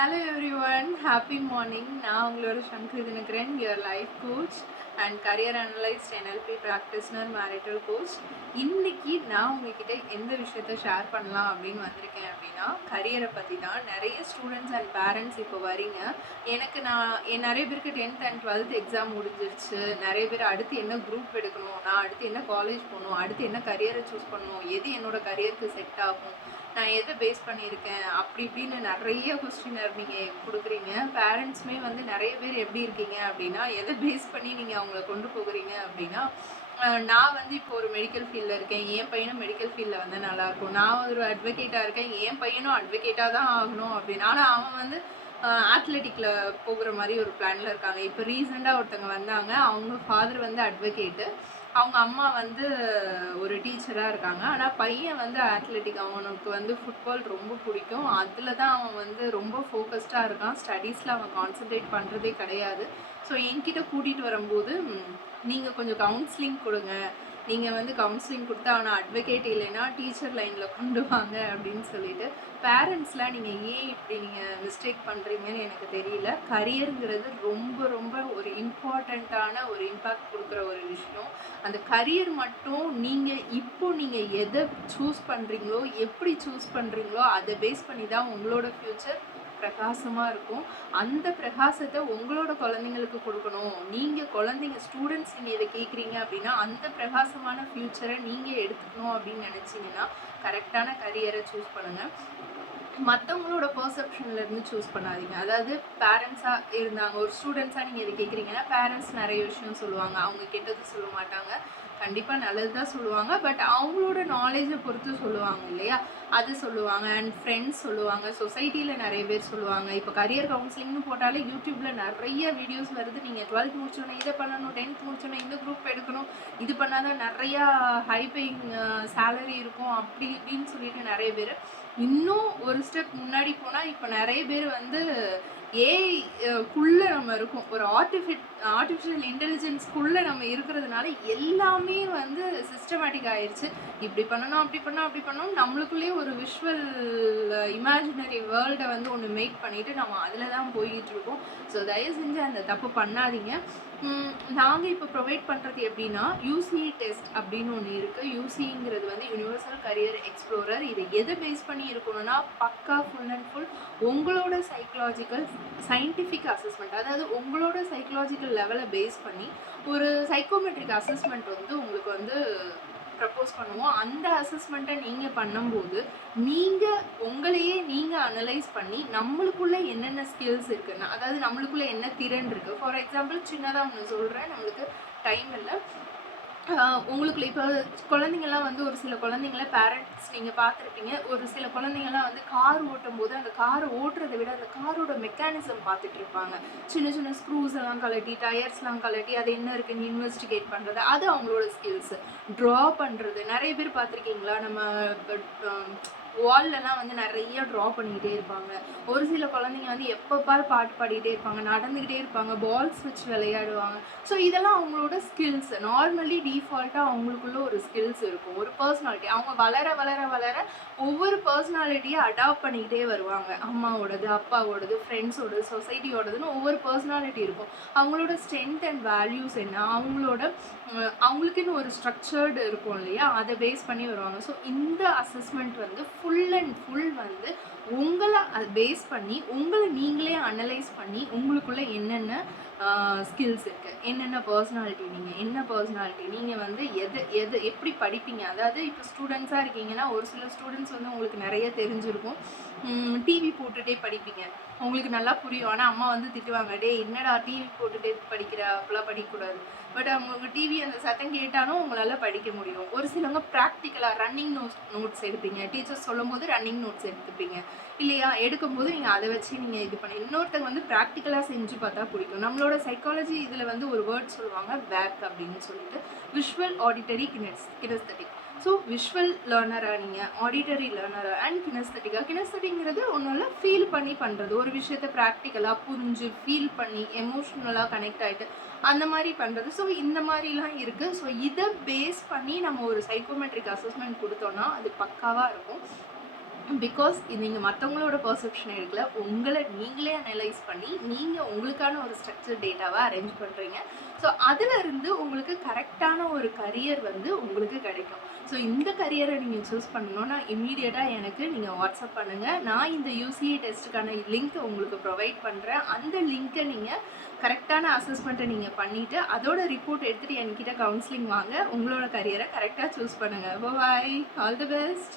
Hello everyone, happy morning. நான் உங்களோட Shankar Dinakaran, your life coach and career analyst, NLP practitioner, marital coach. இன்னைக்கு நான் உங்ககிட்ட எந்த விஷயத்த ஷேர் பண்ணலாம் அப்படின்னு வந்திருக்கேன் அப்படின்னா கரியரை பற்றி தான். நிறைய ஸ்டூடெண்ட்ஸ் அண்ட் பேரண்ட்ஸ் இப்போ வரீங்க. எனக்கு நிறைய பேருக்கு 10th அண்ட் 12th எக்ஸாம் முடிஞ்சிருச்சு. நிறைய பேர் அடுத்து என்ன குரூப் எடுக்கணும், நான் அடுத்து என்ன காலேஜ் போகணும், அடுத்து என்ன கரியரை சூஸ் பண்ணணும், எது என்னோட கரியருக்கு செட் ஆகும், நான் எதை பேஸ் பண்ணியிருக்கேன் அப்படி இப்படின்னு நிறைய கொஸ்டினர் நீங்கள் கொடுக்குறீங்க. பேரண்ட்ஸுமே வந்து நிறைய பேர் எப்படி இருக்கீங்க அப்படின்னா, எதை பேஸ் பண்ணி நீங்கள் அவங்கள கொண்டு போகிறீங்க அப்படின்னா, நான் வந்து இப்போ ஒரு மெடிக்கல் ஃபீல்டில் இருக்கேன், என் பையனும் மெடிக்கல் ஃபீல்டில் வந்து நல்லாயிருக்கும். நான் ஒரு அட்வொகேட்டாக இருக்கேன், என் பையனும் அட்வொகேட்டாக தான் ஆகணும் அப்படின்னு. ஆனால் அவன் வந்து அத்லெட்டிக்கில் போகிற மாதிரி ஒரு பிளானில் இருக்காங்க. இப்போ ரீசெண்டாக ஒருத்தவங்க வந்தாங்க, அவங்க ஃபாதர் வந்து அட்வொகேட்டு, அவங்க அம்மா வந்து ஒரு டீச்சராக இருக்காங்க. ஆனால் பையன் வந்து அத்லெட்டிக், அவனுக்கு வந்து ஃபுட்பால் ரொம்ப பிடிக்கும். அதில் தான் அவன் வந்து ரொம்ப ஃபோக்கஸ்டாக இருக்கான். ஸ்டடீஸில் அவன் கான்சன்ட்ரேட் பண்ணுறதே கிடையாது. ஸோ என்கிட்ட கூட்டிகிட்டு வரும்போது, நீங்கள் கொஞ்சம் கவுன்சிலிங் கொடுங்க, நீங்கள் வந்து கவுன்சிலிங் கொடுத்து அவனை அட்வொகேட் இல்லைன்னா டீச்சர் லைனில் கொண்டு வாங்க அப்படின்னு சொல்லிட்டு, பேரண்ட்ஸ்லாம் நீங்கள் ஏன் இப்படி நீங்கள் மிஸ்டேக் பண்ணுறீங்கன்னு எனக்கு தெரியல. கரியருங்கிறது ரொம்ப ரொம்ப ஒரு இம்பார்ட்டண்ட்டான ஒரு இம்பேக்ட் கொடுக்குற ஒரு விஷயம். அந்த கரியர் மட்டும் நீங்கள் எதை சூஸ் பண்ணுறீங்களோ, எப்படி சூஸ் பண்ணுறீங்களோ அதை பேஸ் பண்ணி தான் உங்களோட ஃப்யூச்சர் பிரகாசமாக இருக்கும். அந்த பிரகாசத்தை உங்களோட குழந்தைங்களுக்கு கொடுக்கணும். நீங்கள் குழந்தைங்க ஸ்டூடெண்ட்ஸ் நீங்கள் இதை கேட்குறீங்க அப்படின்னா, அந்த பிரகாசமான ஃப்யூச்சரை நீங்கள் எடுத்துக்கணும் அப்படின்னு நினச்சிங்கன்னா கரெக்டான கரியரை சூஸ் பண்ணுங்கள். மற்றவங்களோட பர்செப்ஷன்லேருந்து சூஸ் பண்ணாதீங்க. அதாவது பேரண்ட்ஸாக இருந்தாங்க, ஒரு ஸ்டூடெண்ட்ஸாக நீங்கள் இதை கேட்குறீங்கன்னா, பேரண்ட்ஸ் நிறைய விஷயம் சொல்லுவாங்க. அவங்க கெட்டது சொல்ல மாட்டாங்க, கண்டிப்பாக நல்லது தான் சொல்லுவாங்க. பட் அவங்களோட நாலேஜை பொறுத்து சொல்லுவாங்க இல்லையா, அது சொல்லுவாங்க. அண்ட் ஃப்ரெண்ட்ஸ் சொல்லுவாங்க, சொசைட்டியில் நிறைய பேர் சொல்லுவாங்க. இப்போ கரியர் கவுன்சிலிங்னு போட்டாலே யூடியூப்பில் நிறைய வீடியோஸ் வருது. நீங்கள் 12th முடிச்சோன்னே இதை பண்ணணும், 10th முடிச்சோன்னே இந்த குரூப் எடுக்கணும், இது பண்ணாதான் நிறையா ஹை பேயிங் சேலரி இருக்கும், அப்படி இப்படின்னு சொல்லிட்டு நிறைய பேர். இன்னும் ஒரு ஸ்டெப் முன்னாடி போனால் இப்போ நிறைய பேர் வந்து ஏஐக்குள்ளே நம்ம இருக்கோம், ஒரு ஆர்டிஃபிஷியல் இன்டெலிஜென்ஸ்க்குள்ளே நம்ம இருக்கிறதுனால எல்லாமே வந்து சிஸ்டமேட்டிக் ஆயிடுச்சு. இப்படி பண்ணணும், அப்படி பண்ணணும், அப்படி பண்ணணும், நம்மளுக்குள்ளேயே ஒரு விஷுவல் இமேஜினரி வேர்ல்டை வந்து ஒன்று மேக் பண்ணிவிட்டு நம்ம அதில் தான் போய்கிட்டு இருக்கோம். ஸோ தயவு செஞ்சு அந்த தப்பு பண்ணாதீங்க. நாங்கள் இப்போ ப்ரொவைட் பண்ணுறது எப்படின்னா, யூசி டெஸ்ட் அப்படின்னு ஒன்று இருக்குது. யூசிங்கிறது வந்து யூனிவர்சல் கரியர் எக்ஸ்ப்ளோரர். இதை எதை பேஸ் பண்ணி இருக்கணும்னா, பக்கா ஃபுல் அண்ட் ஃபுல் உங்களோட சைக்கலாஜிக்கல் சயின்டிஃபிக் அசஸ்மெண்ட், அதாவது உங்களோட சைக்கலாஜிக்கல் லெவலை பேஸ் பண்ணி ஒரு சைக்கோமெட்ரிக் அசஸ்மெண்ட் வந்து உங்களுக்கு வந்து ப்ரப்போஸ் பண்ணுவோம். அந்த அசஸ்மெண்ட்டை நீங்கள் பண்ணும்போது உங்களையே நீங்கள் அனலைஸ் பண்ணி நம்மளுக்குள்ளே என்னென்ன ஸ்கில்ஸ் இருக்குன்னா, அதாவது நம்மளுக்குள்ளே என்ன திறன் இருக்குது. ஃபார் எக்ஸாம்பிள் சின்னதாக ஒன்று சொல்கிறேன், நம்மளுக்கு டைம் இல்லை. உங்களுக்குள்ள இப்போ குழந்தைங்கள்லாம் வந்து ஒரு சில குழந்தைங்கள பேரண்ட்ஸ் நீங்கள் பார்த்துருப்பீங்க. ஒரு சில குழந்தைங்கள்லாம் வந்து கார் ஓட்டும்போது அந்த காரை ஓட்டுறதை விட அந்த காரோட மெக்கானிசம் பார்த்துட்டு இருப்பாங்க. சின்ன சின்ன ஸ்க்ரூஸ் எல்லாம் கழட்டி, டயர்ஸ்லாம் கழட்டி, அது என்ன இருக்குன்னு இன்வெஸ்டிகேட் பண்ணுறது, அது அவங்களோட ஸ்கில்ஸு. ட்ரா பண்ணுறது, நிறைய பேர் பார்த்துருக்கீங்களா, நம்ம வால்லலாம் வந்து நிறைய ட்ரா பண்ணிக்கிட்டே இருப்பாங்க. ஒரு சில குழந்தைங்க வந்து எப்போ பாட்டு பாடிக்கிட்டே இருப்பாங்க, நடந்துக்கிட்டே இருப்பாங்க, பால்ஸ் வச்சு விளையாடுவாங்க. ஸோ இதெல்லாம் அவங்களோட ஸ்கில்ஸ். நார்மலி டிஃபால்ட்டாக அவங்களுக்குள்ள ஒரு ஸ்கில்ஸ் இருக்கும், ஒரு பர்சனாலிட்டி. அவங்க வளர வளர வளர ஒவ்வொரு பர்சனாலிட்டியை அடாப்ட் பண்ணிக்கிட்டே வருவாங்க. அம்மாவோடது, அப்பாவோடது, ஃப்ரெண்ட்ஸோடது, சொசைட்டியோடதுன்னு ஒவ்வொரு பர்சனாலிட்டி இருக்கும். அவங்களோட ஸ்ட்ரென்த் அண்ட் வேல்யூஸ் என்ன, அவங்களுக்குன்னு ஒரு ஸ்ட்ரக்சர்டு இருக்கும் இல்லையா, அதை பேஸ் பண்ணி வருவாங்க. ஸோ இந்த அசஸ்மெண்ட் வந்து ஃபுல் அண்ட் ஃபுல் வந்து உங்களை பேஸ் பண்ணி உங்களை நீங்களே அனலைஸ் பண்ணி உங்களுக்குள்ளே என்னென்ன ஸ்கில்ஸ் இருக்குது, என்னென்ன பர்சனாலிட்டி, நீங்கள் வந்து எது எப்படி படிப்பீங்க. அதாவது இப்போ ஸ்டூடெண்ட்ஸாக இருக்கீங்கன்னா, ஒரு சில ஸ்டூடெண்ட்ஸ் வந்து உங்களுக்கு நிறைய தெரிஞ்சிருக்கும். டிவி போட்டுகிட்டே படிப்பீங்க, உங்களுக்கு நல்லா புரியும். ஆனால் அம்மா வந்து திட்டுவாங்க, டே என்னடா டிவி போட்டுகிட்டே படிக்கிற, அப்போலாம் படிக்கக்கூடாது. பட் அவங்களுக்கு டிவி அந்த சத்தம் கேட்டாலும் உங்களால் படிக்க முடியும். ஒரு சிலவங்க ப்ராக்டிக்கலாக ரன்னிங் நோட்ஸ் எடுப்பீங்க, டீச்சர்ஸ் சொல்லும் போது ரன்னிங் நோட்ஸ் எடுத்துப்பீங்க இல்லையா, எடுக்கும்போது நீங்கள் அதை வச்சு நீங்கள் இது பண்ணி, இன்னொருத்தங்க வந்து ப்ராக்டிக்கலாக செஞ்சு பார்த்தா பிடிக்கும். நம்மளோட சைக்காலஜி இதில் வந்து ஒரு வேர்ட் சொல்லுவாங்க, பேக் அப்படின்னு சொல்லிட்டு, விஷுவல், ஆடிட்டரி, கினெஸ்தட்டிக். ஸோ விஷுவல் லேர்னராக நீங்கள், ஆடிட்டரி லேர்னராக அண்ட் கினெஸ்தட்டிக்ங்கிறது ஒன்றும் இல்லை, ஃபீல் பண்ணி பண்ணுறது. ஒரு விஷயத்தை ப்ராக்டிக்கலாக புரிஞ்சு ஃபீல் பண்ணி எமோஷ்னலாக கனெக்ட் ஆகிட்டு அந்த மாதிரி பண்ணுறது. ஸோ இந்த மாதிரிலாம் இருக்குது. ஸோ இதை பேஸ் பண்ணி நம்ம ஒரு சைக்கோமெட்ரிக் அசஸ்மெண்ட் கொடுத்தோன்னா அது பக்காவாக இருக்கும். பிகாஸ் நீங்கள் மற்றவங்களோட பர்செப்ஷன் எடுக்கல, உங்களை நீங்களே அனலைஸ் பண்ணி நீங்கள் உங்களுக்கான ஒரு ஸ்ட்ரக்சர் டேட்டாவை அரேஞ்ச் பண்ணுறீங்க. ஸோ அதிலிருந்து உங்களுக்கு கரெக்டான ஒரு கரியர் வந்து உங்களுக்கு கிடைக்கும். ஸோ இந்த கரியரை நீங்கள் சூஸ் பண்ணணுன்னா இம்மீடியட்டாக எனக்கு நீங்கள் வாட்ஸ்அப் பண்ணுங்கள். நான் இந்த யூசிஏ டெஸ்ட்டுக்கான லிங்க்கை உங்களுக்கு ப்ரொவைட் பண்ணுறேன். அந்த லிங்க்கை நீங்கள் கரெக்டான அசஸ்மெண்ட்டை நீங்கள் பண்ணிவிட்டு அதோட ரிப்போர்ட் எடுத்துகிட்டு என்கிட்ட கவுன்சிலிங் வாங்க. உங்களோட கரியரை கரெக்டாக சூஸ் பண்ணுங்கள். பாய், ஆல் தி பெஸ்ட்.